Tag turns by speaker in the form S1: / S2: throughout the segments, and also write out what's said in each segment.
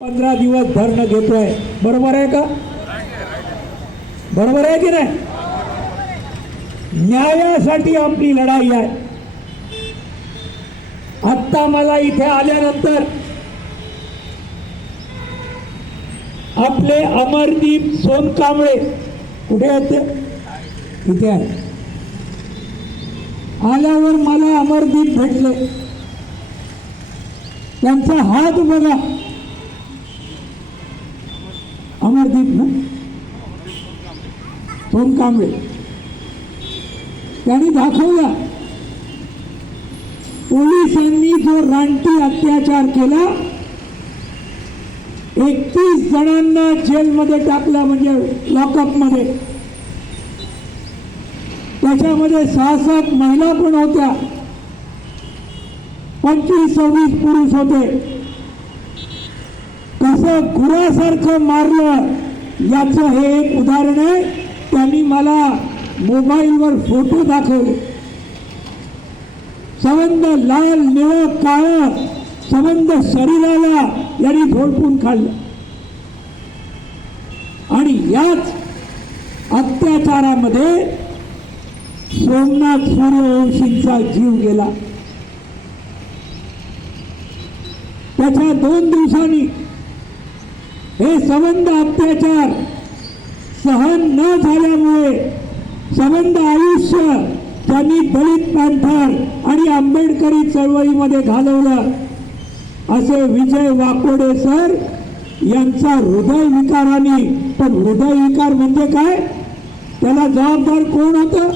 S1: पंधरा दिवस धरणं घेतोय. बरोबर आहे का? बरोबर आहे की नाही? न्यायासाठी आपली लढाई आहे. आत्ता मला इथे आल्यानंतर आपले अमरदीप सोनकांबळे कुठे आहेत ते? इथे आहे आल्यावर मला अमरदीप भेटले. त्यांचा हात बघा. अमरदीप ना? सोनकांबळे त्यांनी दाखवला. पोलिसांनी जो रानटी अत्याचार केला एकतीस जणांना जेलमध्ये टाकलं म्हणजे लॉकअपमध्ये. त्याच्यामध्ये सहा सात महिला पण होत्या. पंचवीस सव्वीस पुरुष होते. कसं गुरासारखं मारलं याचं हे एक उदाहरण आहे. त्यांनी मला मोबाईलवर फोटो दाखवले. संबंध लाल निळ काळ संबंध शरीराला यांनी झोडपून काढलं. आणि याच अत्याचारामध्ये सोमनाथ सूर्यवंशींचा जीव गेला. त्याच्या दोन दिवसांनी हे संबंध अत्याचार सहन न झाल्यामुळे संबंध आयुष्य त्यांनी दलित पॅंथर आणि आंबेडकरी चळवळीमध्ये घालवलं. असे विजय वाकोडे सर यांचा हृदय विकाराने पण हृदय विकार म्हणजे काय? त्याला जबाबदार कोण होतं?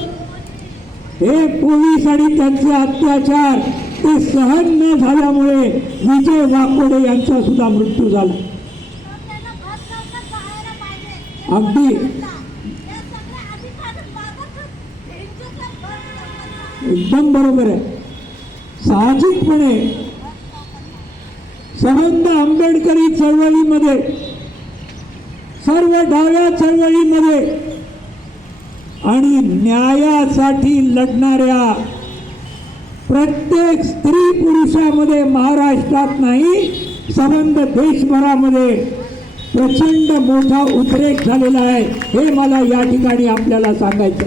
S1: हे पोलीस आणि त्यांचे अत्याचार ते सहन न झाल्यामुळे विजय वाकोडे यांचा सुद्धा मृत्यू झाला
S2: त्यांना भात नव्हतं खायला पाहिजे.
S1: अगदी. एकदम बरोबर आहे. साहजिकपणे संबंध आंबेडकरी चळवळीमध्ये सर्व डाव्या चळवळीमध्ये आणि न्यायासाठी लढणाऱ्या प्रत्येक स्त्री पुरुषामध्ये महाराष्ट्रात नाही संबंध देशभरामध्ये प्रचंड मोठा उद्रेक झालेला आहे. हे मला या ठिकाणी आपल्याला सांगायचं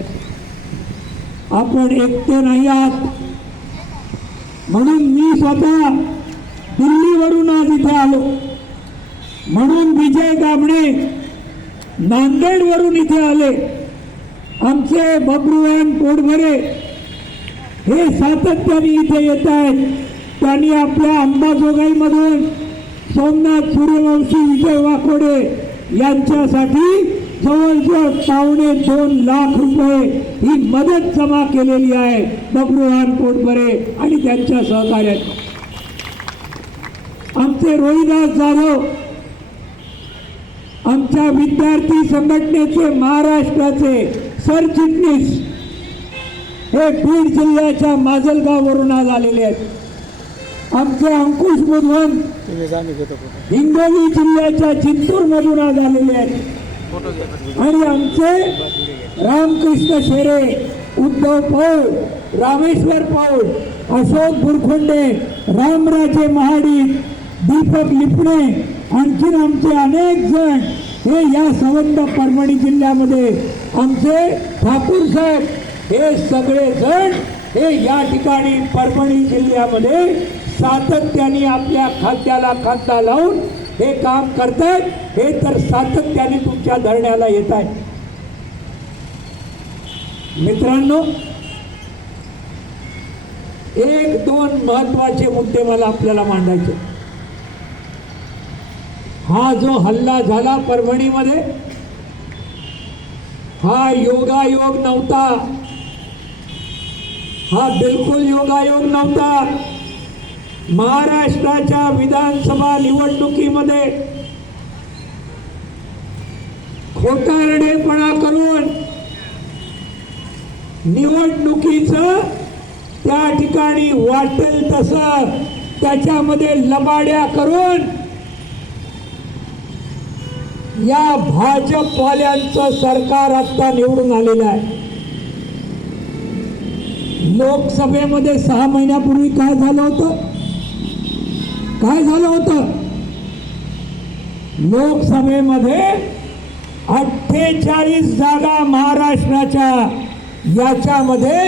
S1: आपण एकटे नाही आहात. म्हणून मी स्वतः दिल्लीवरून आज इथे आलो. म्हणून विजय गाबणे नांदेडवरून इथे आले. आमचे बबरुवान पोटभरे हे सातत्याने इथे येत आहेत. त्यांनी आपल्या अंबाजोगाईमधून सोमनाथ सूर्यवंशी विजय वाकोडे यांच्यासाठी जवळजवळ पावणे दोन लाख रुपये ही मदत जमा केलेली आहे. बबरुहान कोटबरे आणि त्यांच्या सहकार्यात. आमचे रोहिदास जाधव आमच्या विद्यार्थी संघटनेचे महाराष्ट्राचे सरचिटणीस हे बीड जिल्ह्याच्या माजलगाववरून आज आलेले आहेत. आमचे अंकुश बुधवन हिंगोली जिल्ह्याच्या चित्तूर मधून आज आलेले आहेत. आणि आमचे रामकृष्ण शेरे उद्धव पौल रामेश्वर पौल अशोक बुरखंडे रामराजे महाडी दीपक लिपणे आणखीन आमचे अनेक जण हे या संबंध परभणी जिल्ह्यामध्ये आमचे ठाकूर साहेब हे सगळे जण हे या ठिकाणी परभणी जिल्ह्यामध्ये सातत्याने आपल्या खाद्याला खांदा लावून हे काम करतायत हे तर सातत्याने तुमच्या धरण्याला येत आहे मित्रांनो एक दोन महत्त्वाचे मुद्दे मला आपल्याला मांडायचे हा जो हल्ला झाला परभणीमध्ये हा योगायोग नव्हता. हा बिलकुल योगायोग नव्हता. महाराष्ट्राच्या विधानसभा निवडणुकीमध्ये खोटारडेपणा करून निवडणुकीचं त्या ठिकाणी वाटेल तसं त्याच्यामध्ये लबाड्या करून या भाजपवाल्यांचं सरकार आता निवडून आलेलं आहे. लोकसभेमध्ये सहा महिन्यापूर्वी काय झालं होतं? काय झालं होतं? लोकसभेमध्ये अठ्ठेचाळीस जागा महाराष्ट्राच्या याच्यामध्ये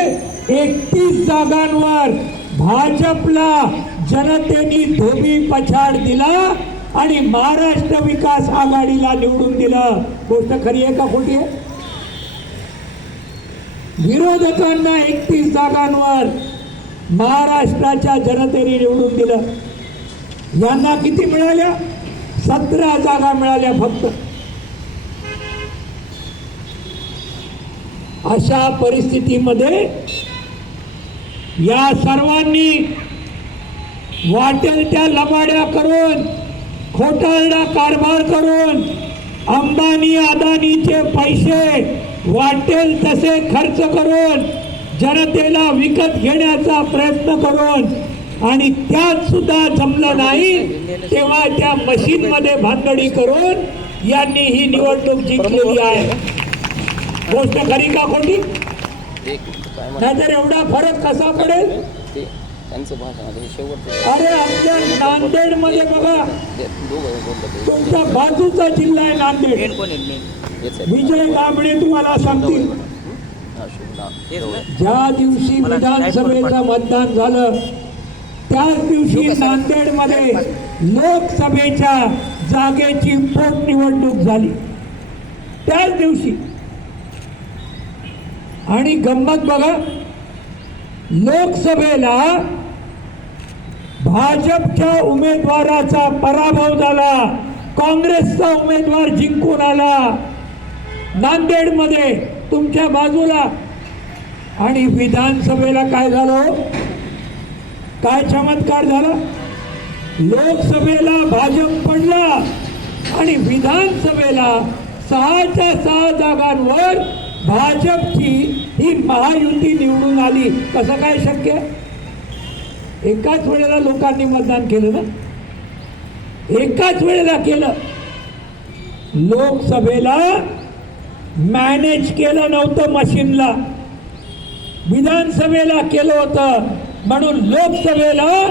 S1: एकतीस जागांवर भाजपला जनतेने धोबी पछाड दिला आणि महाराष्ट्र विकास आघाडीला निवडून दिलं. गोष्ट खरी आहे का खोटी आहे? विरोधकांना एकतीस जागांवर महाराष्ट्राच्या जनतेने निवडून दिलं. यांना किती मिळाल्या? सतरा जागा मिळाल्या फक्त. अशा परिस्थितीमध्ये या सर्वांनी वाटेल त्या लबाड्या करून खोटारडा कारभार करून अंबानी अदानीचे पैसे वाटेल तसे खर्च करून जनतेला विकत घेण्याचा प्रयत्न करून आणि त्यात सुद्धा जमलं नाही तेव्हा त्या मशीनमध्ये भानगडी करून यांनी ही निवडणूक जिंकलेली आहे. गोष्ट खरी का खोटी? नाहीतर एवढा फरक कसा पडेल? अरे आमच्या नांदेडमध्ये बघा तुमच्या बाजूचा जिल्हा आहे नांदेड. विजय गाबडे तुम्हाला सांगतील? ज्या दिवशी विधानसभेचं मतदान झालं त्याच दिवशी नांदेडमध्ये लोकसभेच्या जागेची पोटनिवडणूक झाली. त्याच दिवशी आणि गंमत बघा लोकसभेला भाजपच्या उमेदवाराचा पराभव झाला काँग्रेसचा उमेदवार जिंकून आला. नांदेडमध्ये तुमच्या बाजूला आणि विधानसभेला काय झालं? काय चमत्कार झाला? लोकसभेला भाजप पडला आणि विधानसभेला सहाच्या सहा जागांवर भाजपची ही महायुती निवडून आली. कसं काय शक्य? एकाच वेळेला लोकांनी मतदान केलं ना? एकाच वेळेला केलं. लोकसभेला मॅनेज केलं नव्हतं मशीनला विधानसभेला केलं होतं. म्हणून लोकसभेला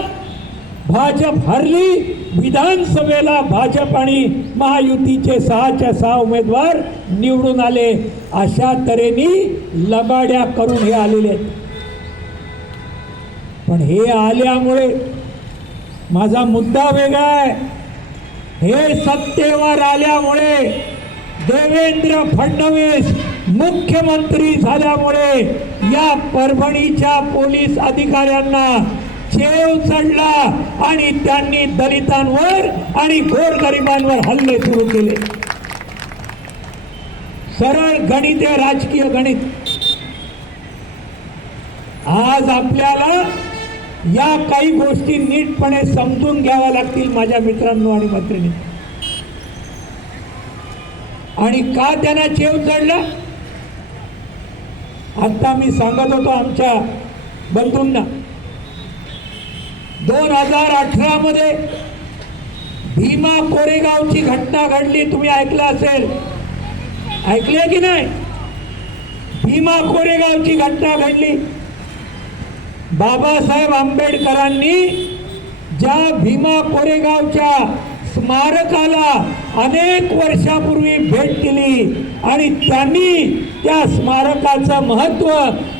S1: भाजप हरली विधानसभेला भाजप आणि महायुतीचे सहाच्या सहा उमेदवार निवडून आले. अशा तऱ्हेने लबाड्या करून हे आलेले आहेत. पण हे आल्यामुळे माझा मुद्दा वेगळा आहे. हे सत्तेवर आल्यामुळे देवेंद्र फडणवीस मुख्यमंत्री झाल्यामुळे या परभणीच्या पोलीस अधिकाऱ्यांना चेव चढला आणि त्यांनी दलितांवर आणि गोरगरिबांवर हल्ले सुरू केले. सरळ गणित आहे राजकीय गणित. आज आपल्याला या काही गोष्टी नीटपणे समजून घ्याव्या लागतील माझ्या मित्रांनो आणि मैत्रिणी. आणि का त्यांना चेव चढला आता मी सांगत होतो आमच्या बंधूंना दोन हजार अठरा मध्ये भीमा कोरेगावची घटना घडली. तुम्ही ऐकलं असेल. ऐकले की नाही? भीमा कोरेगावची घटना घडली. बाबासाहेब आंबेडकरांनी ज्या भीमा कोरेगावच्या स्मारकाला अनेक वर्षापूर्वी भेट दिली आणि त्यांनी त्या स्मारकाचं महत्त्व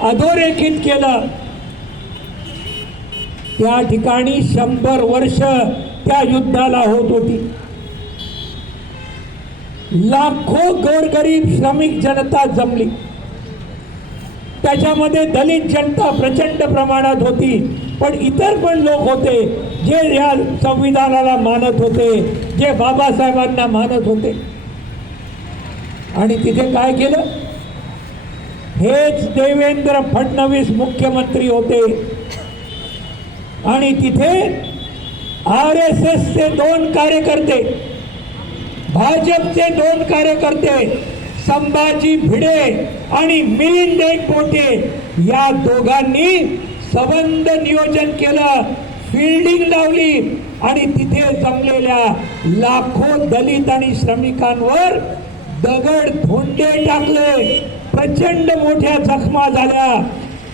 S1: अधोरेखित केलं. त्या ठिकाणी शंभर वर्ष त्या युद्धाला होत होती. लाखो गोरगरीब श्रमिक जनता जमली. त्याच्यामध्ये दलित जनता प्रचंड प्रमाणात होती. पण इतर पण लोक होते जे या संविधानाला मानत होते जे बाबासाहेबांना मानत होते. आणि तिथे काय केलं? हेच देवेंद्र फडणवीस मुख्यमंत्री होते. आणि तिथे आर एस एसचे दोन कार्यकर्ते भाजपचे दोन कार्यकर्ते संभाजी भिडे आणि मिलिंद पोटे या दोघांनी सबंध नियोजन केलं. फिल्डिंग लावली आणि तिथे जमलेल्या लाखो दलित आणि श्रमिकांवर दगड धोंडे टाकले. प्रचंड मोठ्या जखमा झाल्या.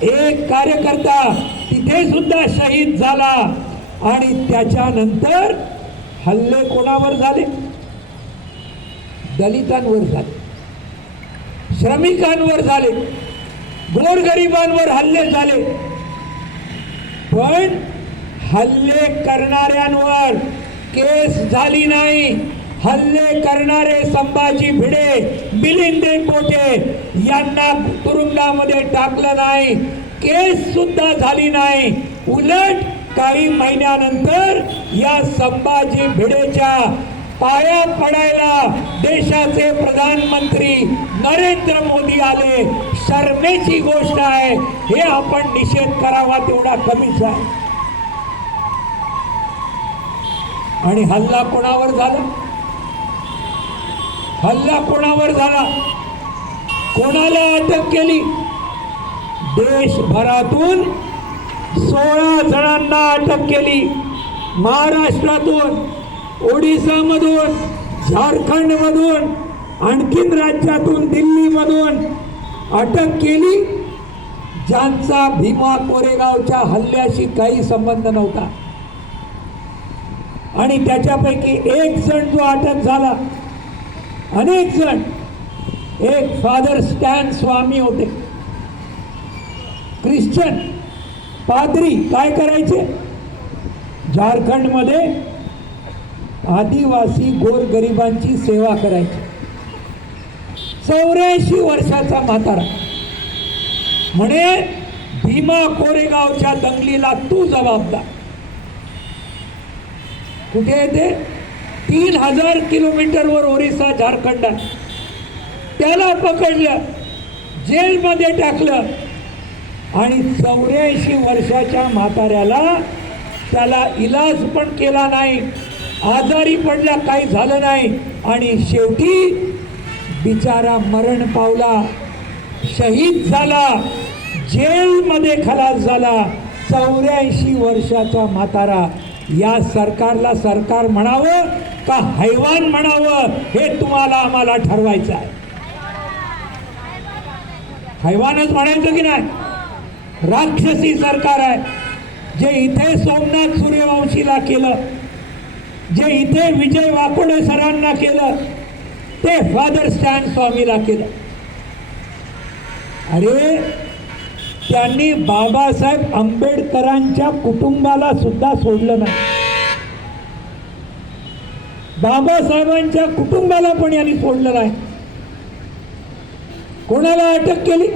S1: एक कार्यकर्ता तिथे सुद्धा शहीद झाला आणि त्याच्यानंतर हल्ले कोणावर झाले? दलितांवर झाले. श्रमिकांवर झाले. गोरगरिबांवर हल्ले झाले. पण हल्ले करणाऱ्यांवर केस झाली नाही. हल्ले करणारे संभाजी भिडे मिलिंदे पोटे यांना तुरुंगामध्ये टाकलं नाही. केस सुद्धा झाली नाही. उलट काही महिन्यानंतर या संभाजी भिडेच्या पाया पडायला देशाचे प्रधानमंत्री नरेंद्र मोदी आले. शर्मेची गोष्ट आहे. हे आपण निषेध करावा तेवढा कमीच आहे. आणि हल्ला कोणावर झाला? हल्ला कोणावर झाला? कोणाला अटक केली? देशभरातून सोळा जणांना अटक केली. महाराष्ट्रातून ओडिसामधून झारखंडमधून आणखीन राज्यातून दिल्लीमधून अटक केली ज्यांचा भीमा कोरेगावच्या हल्ल्याशी काही संबंध नव्हता. आणि त्याच्यापैकी एक जण जो अटक झाला अनेक जण एक फादर स्टॅन स्वामी होते. ख्रिश्चन पादरी काय करायचे? झारखंडमध्ये आदिवासी गोरगरिबांची सेवा करायची. चौऱ्याऐंशी वर्षाचा म्हातारा. म्हणे भीमा कोरेगावच्या दंगलीला तू जबाबदार. कुठे येते तीन हजार किलोमीटरवर ओरिसा झारखंड आहे. त्याला पकडलं जेलमध्ये टाकलं आणि चौऱ्याऐंशी वर्षाच्या म्हाताऱ्याला त्याला इलाज पण केला नाही. आजारी पडला काही झालं नाही. आणि शेवटी बिचारा मरण पावला. शहीद झाला. जेलमध्ये खलास झाला. चौऱ्याऐंशी वर्षाचा म्हातारा. या सरकारला सरकार म्हणावं का हैवान म्हणावं हे तुम्हाला आम्हाला ठरवायचं आहे. हैवानच म्हणायचं की नाही? राक्षसी सरकार आहे. जे इथे सोमनाथ सूर्यवंशीला केलं. जे इथे विजय वाकोडे सरांना केलं ते फादर स्टॅन स्वामीला केलं. अरे त्यांनी बाबासाहेब आंबेडकरांच्या कुटुंबाला सुद्धा सोडलं नाही. बाबासाहेबांच्या कुटुंबाला पण यांनी सोडलं नाही. कोणाला अटक केली?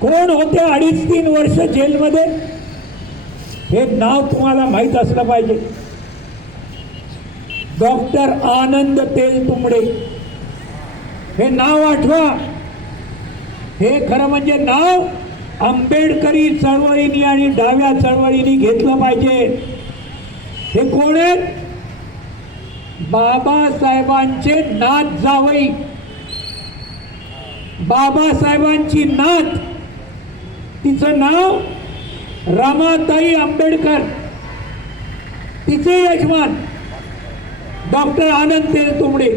S1: कोण होते अडीच तीन वर्ष जेलमध्ये? हे नाव तुम्हाला माहीत असलं पाहिजे. डॉक्टर आनंद तेलतुंबडे. हे नाव आठवा. हे खरं म्हणजे नाव आंबेडकरी चळवळीनी आणि डाव्या चळवळीनी घेतलं पाहिजे. हे कोण आहेत? बाबासाहेबांचे नाथ जावई. बाबासाहेबांची नाथ तिचं नाव रामाताई आंबेडकर. तिचे यजमान. डॉक्टर आनंद तेलतुंबडे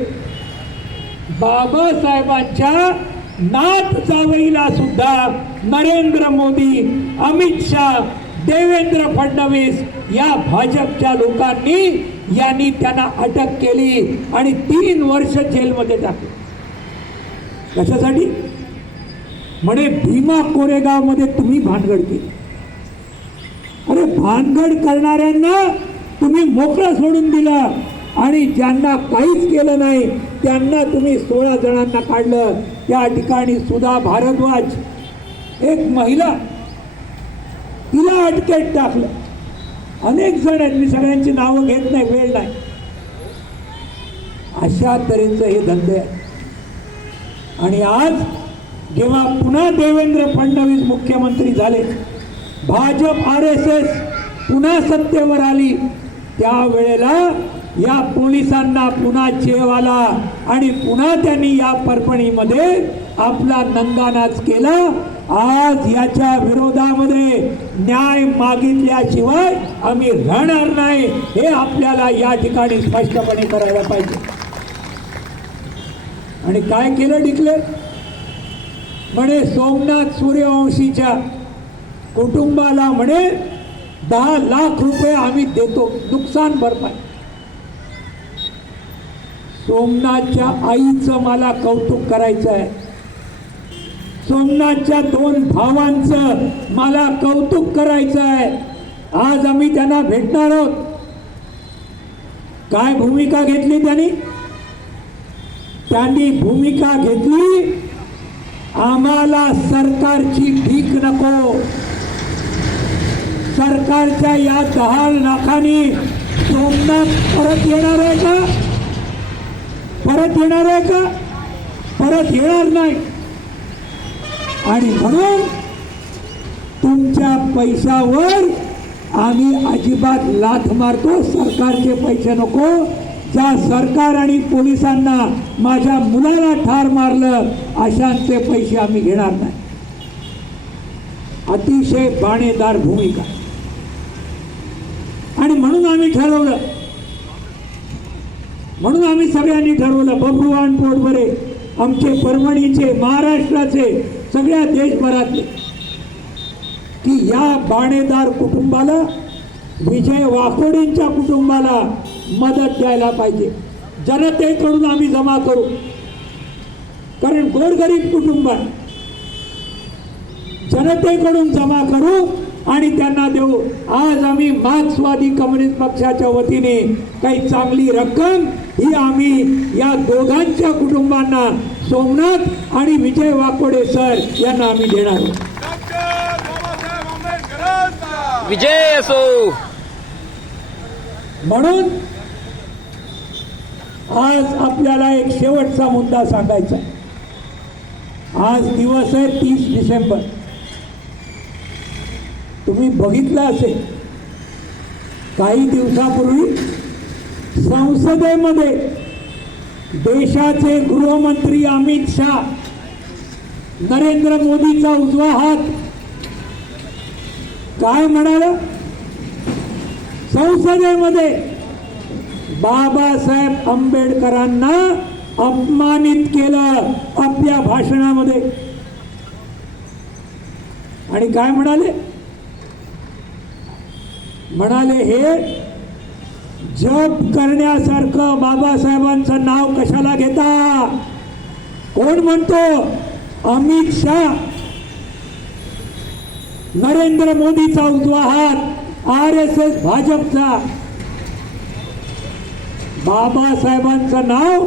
S1: बाबासाहेबांच्या नाथ जावईला सुद्धा नरेंद्र मोदी अमित शाह देवेंद्र फडणवीस या भाजपच्या लोकांनी यांनी त्यांना अटक केली आणि तीन वर्ष जेलमध्ये टाकले. कशासाठी? म्हणे भीमा कोरेगावमध्ये तुम्ही भानगड केली. अरे भानगड करणाऱ्यांना तुम्ही मोकळं सोडून दिलं. आणि ज्यांना काहीच केलं नाही त्यांना तुम्ही सोळा जणांना काढलं. त्या ठिकाणी सुधा भारद्वाज एक महिला तिला अटकेत टाकलं. अनेक जण आहेत मी सगळ्यांची नावं घेत नाही वेळ नाही. अशा तऱ्हेचं हे धंदे आहे. आणि आज जेव्हा पुन्हा देवेंद्र फडणवीस मुख्यमंत्री झाले भाजप आर एस एस पुन्हा सत्तेवर आली त्यावेळेला या पोलिसांना पुन्हा चेव आला आणि पुन्हा त्यांनी या परभणीमध्ये आपला नंगानाच केला. आज याच्या विरोधामध्ये न्याय मागितल्याशिवाय आम्ही राहणार नाही हे आपल्याला या ठिकाणी स्पष्टपणे करायला पाहिजे. आणि काय केलं डिक्लेअर? म्हणे सोमनाथ सूर्यवंशीच्या कुटुंबाला म्हणे दहा लाख रुपये आम्ही देतो नुकसान भरपाई. सोमनाथच्या आईचं मला कौतुक करायचं आहे सोमनाथच्या दोन भावांचं मला कौतुक करायचं आहे आज आम्ही त्यांना भेटणार आहोत. काय भूमिका घेतली त्यांनी? त्यांनी भूमिका घेतली आम्हाला सरकारची भीक नको. सरकारच्या या दहा लाखांनी सोमनाथ परत येणार आहे का? परत येणार आहे का? परत येणार नाही. आणि म्हणून तुमच्या पैशावर आम्ही अजिबात लाथ मारतो. सरकारचे पैसे नको. ज्या सरकार आणि पोलिसांना माझ्या मुलाला ठार मारलं अशांचे पैसे आम्ही घेणार नाही. अतिशय बाणेदार भूमिका. आणि म्हणून आम्ही ठरवलं म्हणून आम्ही सगळ्यांनी ठरवलं बबरुवान पोटभरे आमचे परभणीचे महाराष्ट्राचे सगळ्या देशभरातले. की या बाणेदार कुटुंबाला विजय वाकोडींच्या कुटुंबाला मदत द्यायला पाहिजे. जनतेकडून आम्ही जमा करू. कारण गोरगरीब कुटुंब जनतेकडून जमा करू आणि त्यांना देऊ. आज आम्ही मार्क्सवादी कम्युनिस्ट पक्षाच्या वतीने काही चांगली रक्कम ही आम्ही या दोघांच्या कुटुंबांना सोमनाथ आणि विजय वाकोडे सर यांना आम्ही देणार
S3: विजय असो.
S1: म्हणून आज आपल्याला एक शेवटचा मुद्दा सांगायचा. आज दिवस आहे तीस डिसेंबर. तुम्ही बघितलं असेल काही दिवसापूर्वी संसदेमध्ये देशाचे गृहमंत्री अमित शहा नरेंद्र मोदीचा उजवा हात. काय म्हणाल संसदेमध्ये बाबासाहेब आंबेडकरांना अपमानित केलं आपल्या भाषणामध्ये. आणि काय म्हणाले? म्हणाले हे जप करण्यासारखं बाबासाहेबांचं नाव कशाला घेता? कोण म्हणतो? अमित शाह. नरेंद्र मोदीचा उजवा हात आर एस एस भाजपचा. बाबासाहेबांचं नाव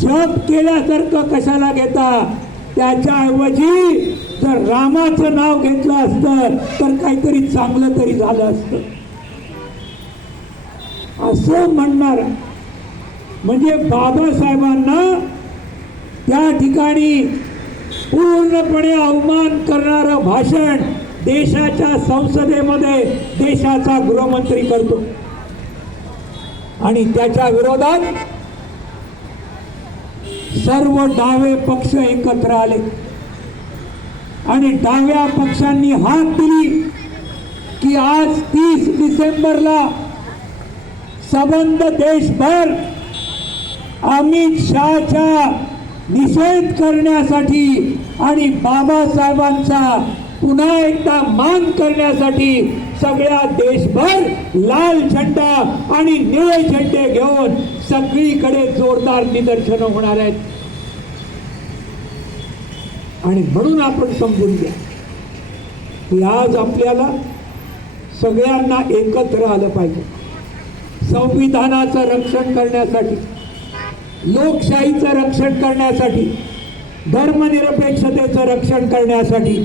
S1: जप केल्यासारखं कशाला घेता? त्याच्याऐवजी जर रामाचं नाव घेतलं असतं तर काहीतरी चांगलं तरी झालं असतं. असं म्हणणार. म्हणजे बाबासाहेबांना त्या ठिकाणी पूर्णपणे अवमान करणारं भाषण देशाच्या संसदेमध्ये देशाचा गृहमंत्री करतो. आणि त्याच्या विरोधात सर्व डावे पक्ष एकत्र आले. आणि डाव्या पक्षांनी हात दिली की आज तीस डिसेंबरला संबंध देशभर अमित शहाचा निषेध करण्यासाठी आणि बाबासाहेबांचा पुन्हा एकदा मान करण्यासाठी सगळ्या देशभर लाल झेंडा आणि निळे झेंडे घेऊन सगळीकडे जोरदार निदर्शनं होणार आहेत. आणि म्हणून आपण समजून घ्या की आज आपल्याला सगळ्यांना एकत्र आलं पाहिजे. संविधानाचं रक्षण करण्यासाठी लोकशाहीचं रक्षण करण्यासाठी धर्मनिरपेक्षतेचं रक्षण करण्यासाठी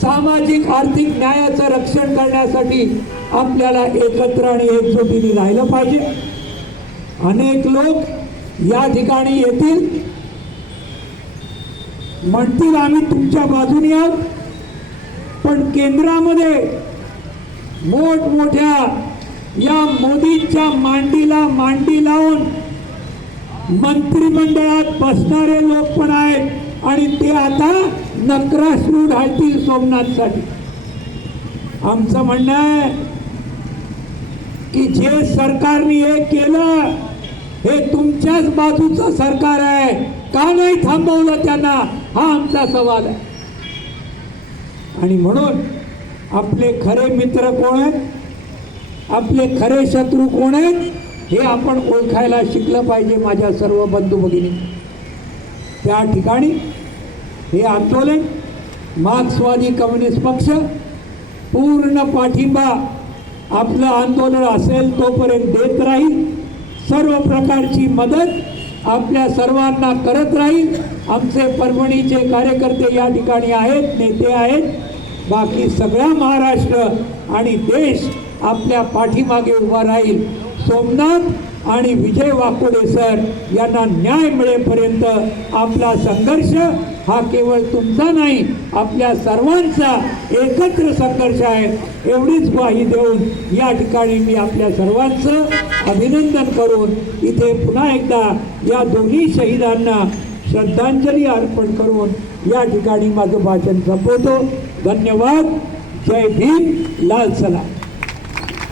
S1: सामाजिक आर्थिक न्यायाचं रक्षण करण्यासाठी आपल्याला एकत्र आणि एकजुटीने राहिलं पाहिजे. अनेक लोक या ठिकाणी येतील म्हणतील आम्ही तुमच्या बाजूने आहोत. पण केंद्रामध्ये मोठमोठ्या या मोदींच्या मांडीला मांडी लावून मंत्रिमंडळात बसणारे लोक पण आहेत आणि ते आता नक्राश्रू राहतील सोमनाथसाठी. आमचं म्हणणं आहे की जे सरकारने हे केलं हे तुमच्याच बाजूचं सरकार आहे. का नाही थांबवलं त्यांना? हा आमचा सवाल आहे. आणि म्हणून आपले खरे मित्र कोण आहेत? आपले खरे शत्रू कोण आहेत हे आपण ओळखायला शिकलं पाहिजे माझ्या सर्व बंधू भगिनी. त्या ठिकाणी हे आंदोलन मार्क्सवादी कम्युनिस्ट पक्ष पूर्ण पाठिंबा आपलं आंदोलन असेल तोपर्यंत देत राहील. सर्व प्रकारची मदत आपल्या सर्वांना करत राहील. आमचे परभणीचे कार्यकर्ते या ठिकाणी आहेत नेते आहेत. बाकी सगळा महाराष्ट्र आणि देश आपल्या पाठीमागे उभा राहील. सोमनाथ आणि विजय वाकोडे सर यांना न्याय मिळेपर्यंत आपला संघर्ष हा केवळ तुमचा नाही आपल्या सर्वांचा एकत्र संघर्ष आहे. एवढीच ग्वाही देऊन या ठिकाणी मी आपल्या सर्वांचं अभिनंदन करून इथे पुन्हा एकदा या दोन्ही शहीदांना श्रद्धांजली अर्पण करून या ठिकाणी माझं भाषण संपवतो. धन्यवाद. जय भीम. लाल सलाम.